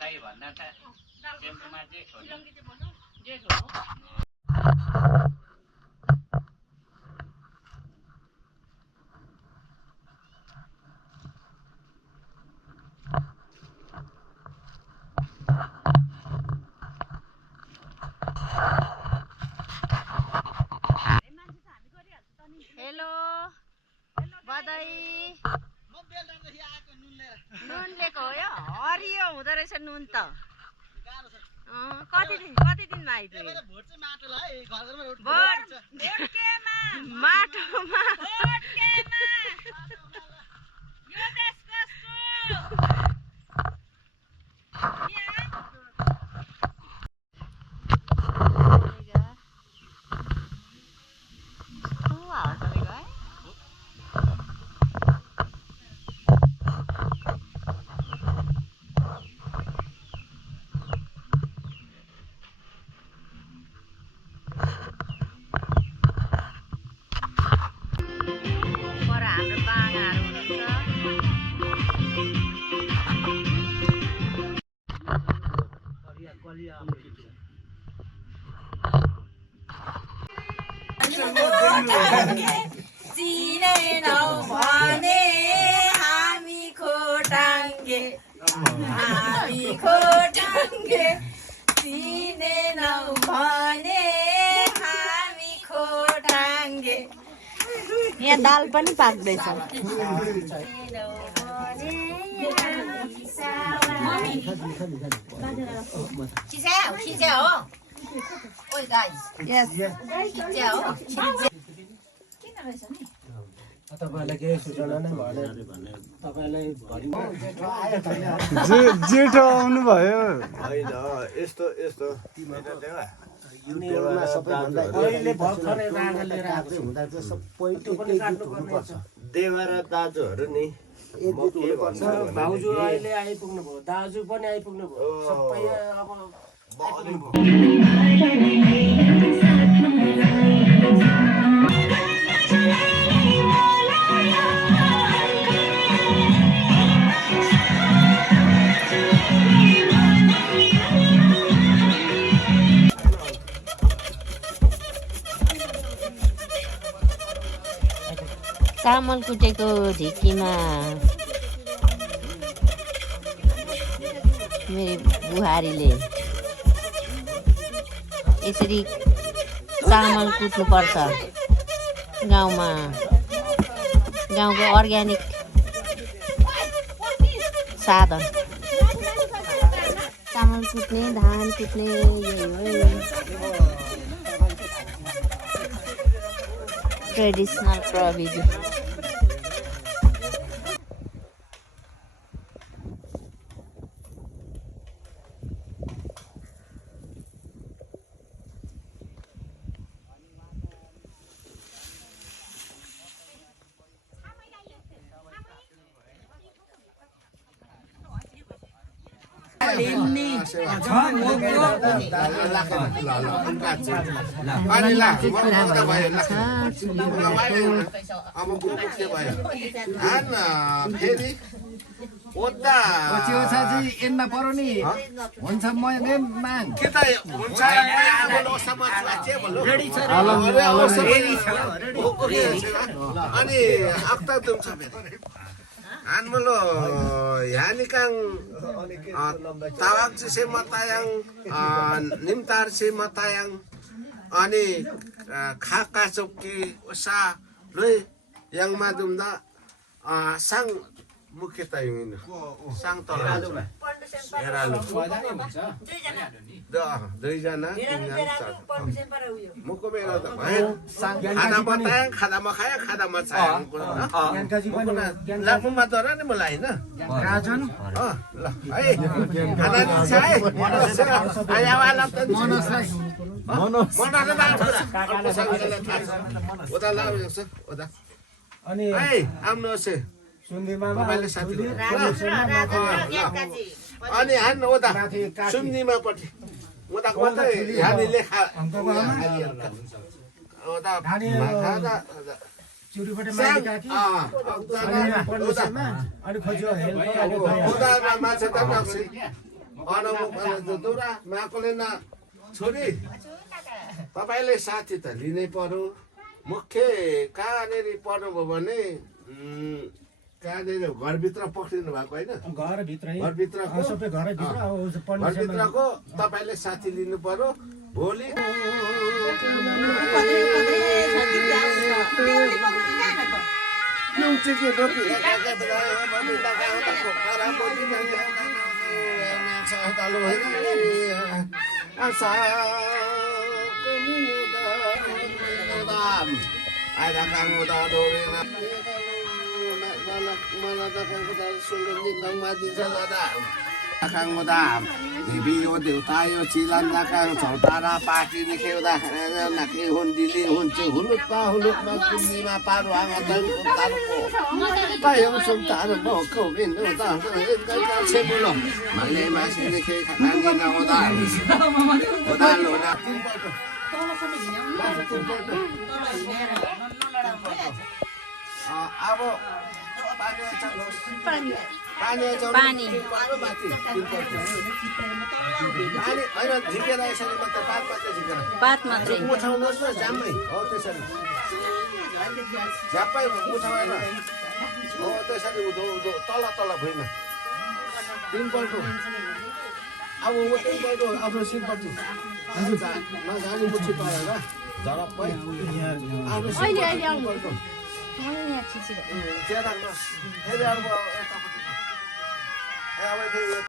दाइ भन्दा त टेम्पोमा जे छोड्नु हेलो बधाई नुन लिएको हो यो हरियो हुँदो रहेछ नुन त कति दिनमा आइपुग्यो माटोमा चिनेनौ भने हामी खोटाङ्गे चिनेनौ भने हामी खोटाङ्गे यहाँ दाल पनि पाक्दैछ खिच्या हो ओइ गाइस यस खिच्या हो किन रहेछ नि तपाईलाई के सूचना नै भने तपाईलाई जेठो आउनु भयो हैन यस्तो युनियनमा सबैभन्दा अहिले भर्खरै रागा लिएर आएको हुँदा चाहिँ सबै हुनुपर्छ देवा र दाजुहरू नि भाउजू अहिले आइपुग्नु भयो दाजु पनि आइपुग्नु भयो सबै अब चामल कुटेको ढिकीमा मेरो बुहारीले यसरी चामल कुट्नुपर्छ गाउँमा गाउँको अर्ग्यानिक साधन चामल कुट्ने धान कुट्ने यही हो ट्रेडिसनल प्रविधि एनमा पर्यो नि हुन्छ म माग के त हुन्छ अनि आफ्ता तुमचा Anmelo yani kang tawag si matayang nimtar si matayang ani kakasok ki sa loy yang madumda sang mukita yung ino sang tolong eralu doi jana muko meron ta kada matayang kada makaya kada matsayang lapu matora ni mulai na Rajan ay kada ni say ayaw alam ta Monos udah lah udah अनि ay amno se सुन्दिमामा मैले साथी अनि हान ओदा सुन्दिमा पट्टि ओदा कतै हानि लेखा ओदा माथा चुरीपटे माथि काकी अनि खोज्यो हेल्प ओदा माछा त नक्सी दुरा माकोलेना छोरी तपाईँले साथी त लिनै पर्यो मुख्य कहाँनिर पर्नुभयो भने कहाँनिर घरभित्र पक्रिनु भएको होइन घरभित्रको तपाईँले साथी लिनु पर्यो भोलि Akang modam, bibi yo dewa yo cilan akang saudara pati ni kau dah nak ihun dili ihun hulut ma kuni ma paru angat dan utar ko. Payung sultan mau kau ini utar kan sebelum malai masih ni kau kangen na modam. Modal lo na. Abo pani पात मात्रै उठाउनुहोस् न जाम्मै हो त्यसरी झ्याप्पै उठाएर हो त्यसरी उधो तल तल भुइँमा तिनपल्ट अब तिनपल्ट आफ्नो सिरपट्टि नजाने पछि पारेर झरप्पै आफ्नो सिरपल्ट ज्यादा फेरि अर्को यतापट्टि अब